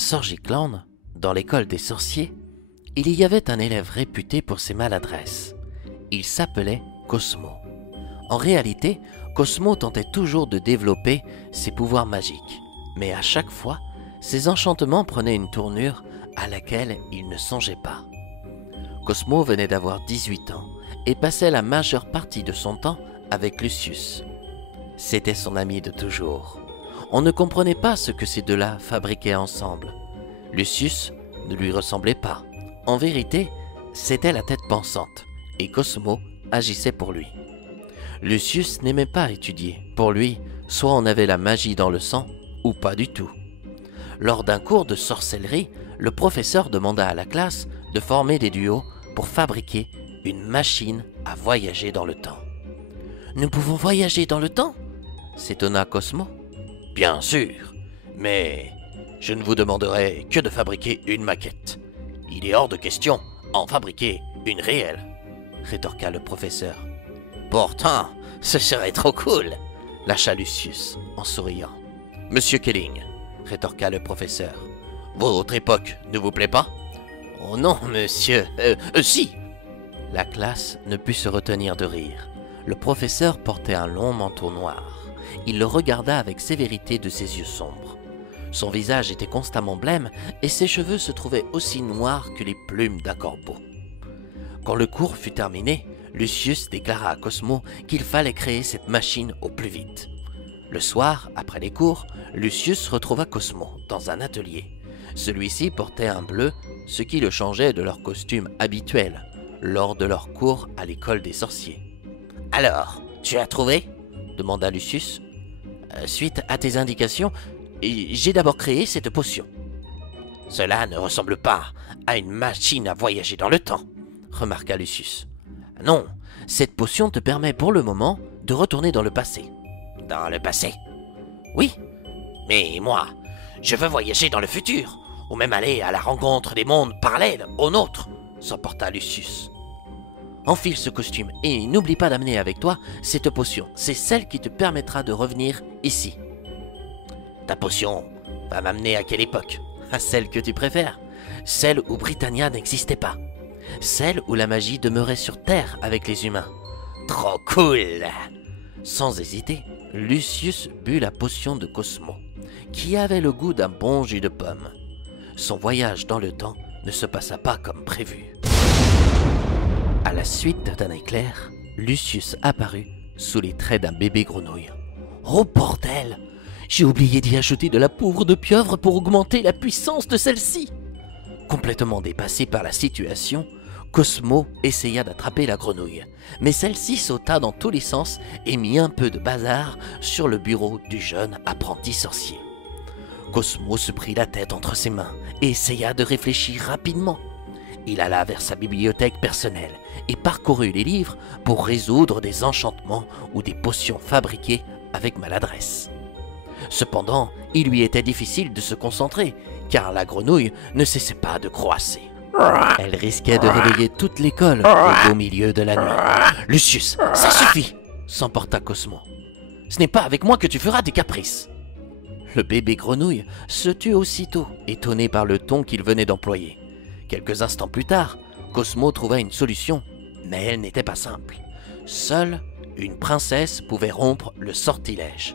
Sorgicland, dans l'école des sorciers, il y avait un élève réputé pour ses maladresses. Il s'appelait Cosmo. En réalité, Cosmo tentait toujours de développer ses pouvoirs magiques, mais à chaque fois, ses enchantements prenaient une tournure à laquelle il ne songeait pas. Cosmo venait d'avoir 18 ans et passait la majeure partie de son temps avec Lucius. C'était son ami de toujours. On ne comprenait pas ce que ces deux-là fabriquaient ensemble. Lucius ne lui ressemblait pas. En vérité, c'était la tête pensante, et Cosmo agissait pour lui. Lucius n'aimait pas étudier. Pour lui, soit on avait la magie dans le sang, ou pas du tout. Lors d'un cours de sorcellerie, le professeur demanda à la classe de former des duos pour fabriquer une machine à voyager dans le temps. « Nous pouvons voyager dans le temps ?» s'étonna Cosmo. « Bien sûr, mais je ne vous demanderai que de fabriquer une maquette. Il est hors de question en fabriquer une réelle, » rétorqua le professeur. « Pourtant, ce serait trop cool, » lâcha Lucius en souriant. « Monsieur Kelling, » rétorqua le professeur, « votre époque ne vous plaît pas ?»« Oh non, monsieur, si !» La classe ne put se retenir de rire. Le professeur portait un long manteau noir. Il le regarda avec sévérité de ses yeux sombres. Son visage était constamment blême et ses cheveux se trouvaient aussi noirs que les plumes d'un corbeau. Quand le cours fut terminé, Lucius déclara à Cosmo qu'il fallait créer cette machine au plus vite. Le soir, après les cours, Lucius retrouva Cosmo dans un atelier. Celui-ci portait un bleu, ce qui le changeait de leur costume habituel lors de leur cours à l'école des sorciers. « Alors, tu as trouvé ?» demanda Lucius. « Suite à tes indications, j'ai d'abord créé cette potion. »« Cela ne ressemble pas à une machine à voyager dans le temps, » remarqua Lucius. « Non, cette potion te permet pour le moment de retourner dans le passé. »« Dans le passé ?»« Oui, mais moi, je veux voyager dans le futur, ou même aller à la rencontre des mondes parallèles au nôtre, » s'emporta Lucius. « Enfile ce costume et n'oublie pas d'amener avec toi cette potion. C'est celle qui te permettra de revenir ici. »« Ta potion va m'amener à quelle époque ? À celle que tu préfères ? Celle où Britannia n'existait pas. Celle où la magie demeurait sur Terre avec les humains. Trop cool !» Sans hésiter, Lucius but la potion de Cosmo, qui avait le goût d'un bon jus de pomme. Son voyage dans le temps ne se passa pas comme prévu. À la suite d'un éclair, Lucius apparut sous les traits d'un bébé grenouille. « Oh bordel! J'ai oublié d'y ajouter de la poudre de pieuvre pour augmenter la puissance de celle-ci !» Complètement dépassé par la situation, Cosmo essaya d'attraper la grenouille, mais celle-ci sauta dans tous les sens et mit un peu de bazar sur le bureau du jeune apprenti sorcier. Cosmo se prit la tête entre ses mains et essaya de réfléchir rapidement. Il alla vers sa bibliothèque personnelle et parcourut les livres pour résoudre des enchantements ou des potions fabriquées avec maladresse. Cependant, il lui était difficile de se concentrer, car la grenouille ne cessait pas de croasser. Elle risquait de réveiller toute l'école au beau milieu de la nuit. « Lucius, ça suffit !» s'emporta Cosmo. « Ce n'est pas avec moi que tu feras des caprices !» Le bébé grenouille se tut aussitôt, étonné par le ton qu'il venait d'employer. Quelques instants plus tard, Cosmo trouva une solution, mais elle n'était pas simple. Seule une princesse pouvait rompre le sortilège.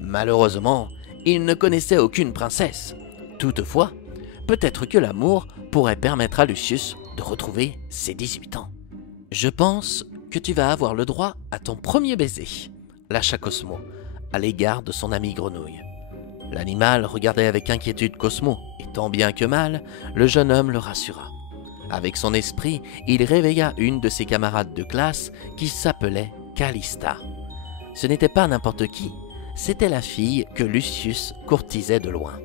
Malheureusement, il ne connaissait aucune princesse. Toutefois, peut-être que l'amour pourrait permettre à Lucius de retrouver ses 18 ans. « Je pense que tu vas avoir le droit à ton premier baiser », lâcha Cosmo à l'égard de son ami grenouille. L'animal regardait avec inquiétude Cosmo, et tant bien que mal, le jeune homme le rassura. Avec son esprit, il réveilla une de ses camarades de classe qui s'appelait Calista. Ce n'était pas n'importe qui, c'était la fille que Lucius courtisait de loin.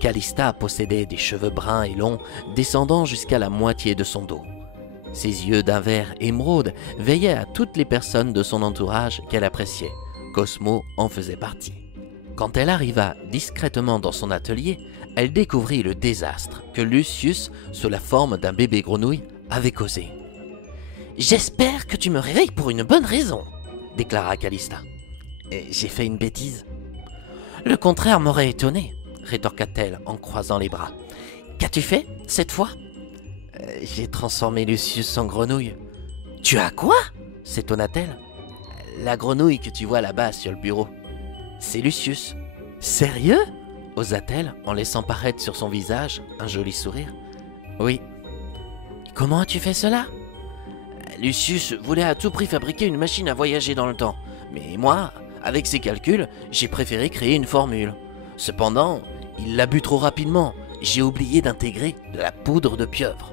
Calista possédait des cheveux bruns et longs descendant jusqu'à la moitié de son dos. Ses yeux d'un vert émeraude veillaient à toutes les personnes de son entourage qu'elle appréciait. Cosmo en faisait partie. Quand elle arriva discrètement dans son atelier, elle découvrit le désastre que Lucius, sous la forme d'un bébé grenouille, avait causé. « J'espère que tu me réveilles pour une bonne raison, » déclara Calista. « J'ai fait une bêtise. »« Le contraire m'aurait étonné. rétorqua-t-elle en croisant les bras. Qu'as-tu fait, cette fois? J'ai transformé Lucius en grenouille. Tu as quoi? S'étonna-t-elle. La grenouille que tu vois là-bas sur le bureau. C'est Lucius. Sérieux? Osa-t-elle en laissant paraître sur son visage un joli sourire. Oui. Comment as-tu fait cela? Lucius voulait à tout prix fabriquer une machine à voyager dans le temps. Mais moi, avec ses calculs, j'ai préféré créer une formule. Cependant, il l'a bu trop rapidement. J'ai oublié d'intégrer de la poudre de pieuvre.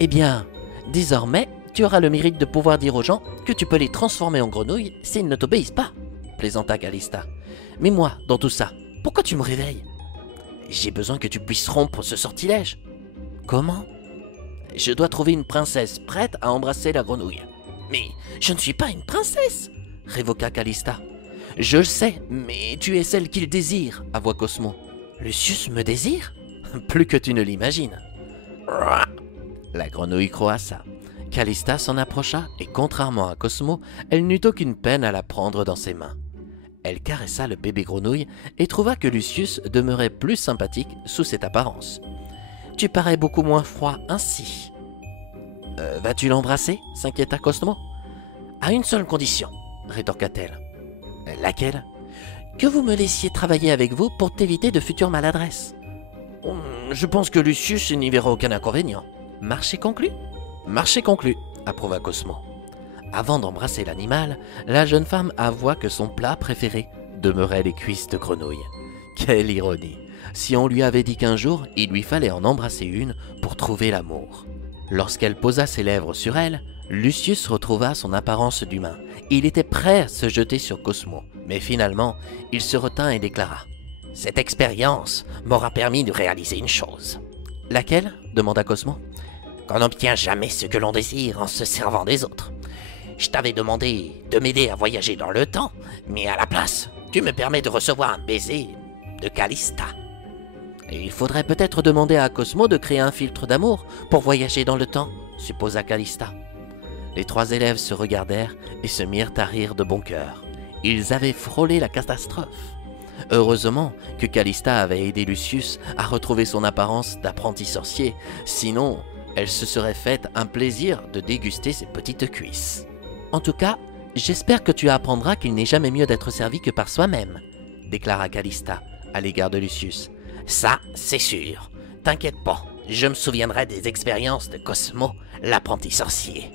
Eh bien, désormais, tu auras le mérite de pouvoir dire aux gens que tu peux les transformer en grenouilles s'ils ne t'obéissent pas, plaisanta Calista. Mais moi, dans tout ça, pourquoi tu me réveilles? J'ai besoin que tu puisses rompre ce sortilège. Comment? Je dois trouver une princesse prête à embrasser la grenouille. Mais je ne suis pas une princesse, révoqua Calista. Je le sais, mais tu es celle qu'il désire, avoua Cosmo. Lucius me désire? Plus que tu ne l'imagines. La grenouille croassa. Calista s'en approcha et, contrairement à Cosmo, elle n'eut aucune peine à la prendre dans ses mains. Elle caressa le bébé grenouille et trouva que Lucius demeurait plus sympathique sous cette apparence. « Tu parais beaucoup moins froid ainsi. »« Vas-tu l'embrasser » s'inquiéta Cosmo. « À une seule condition, » rétorqua-t-elle. « Laquelle ? Que vous me laissiez travailler avec vous pour t'éviter de futures maladresses. »« Je pense que Lucius n'y verra aucun inconvénient. »« Marché conclu ?»« Marché conclu » approuva Cosmo. Avant d'embrasser l'animal, la jeune femme avoua que son plat préféré demeurait les cuisses de grenouille. Quelle ironie! Si on lui avait dit qu'un jour, il lui fallait en embrasser une pour trouver l'amour. Lorsqu'elle posa ses lèvres sur elle, Lucius retrouva son apparence d'humain. Il était prêt à se jeter sur Cosmo, mais finalement, il se retint et déclara « Cette expérience m'aura permis de réaliser une chose. »« Laquelle ?» demanda Cosmo. « Qu'on n'obtient jamais ce que l'on désire en se servant des autres. Je t'avais demandé de m'aider à voyager dans le temps, mais à la place, tu me permets de recevoir un baiser de Calista. Et il faudrait peut-être demander à Cosmo de créer un filtre d'amour pour voyager dans le temps, supposa Calista. Les trois élèves se regardèrent et se mirent à rire de bon cœur. Ils avaient frôlé la catastrophe. Heureusement que Calista avait aidé Lucius à retrouver son apparence d'apprenti sorcier, sinon elle se serait faite un plaisir de déguster ses petites cuisses. En tout cas, j'espère que tu apprendras qu'il n'est jamais mieux d'être servi que par soi-même, déclara Calista à l'égard de Lucius. Ça, c'est sûr. T'inquiète pas, je me souviendrai des expériences de Cosmo, l'apprenti sorcier.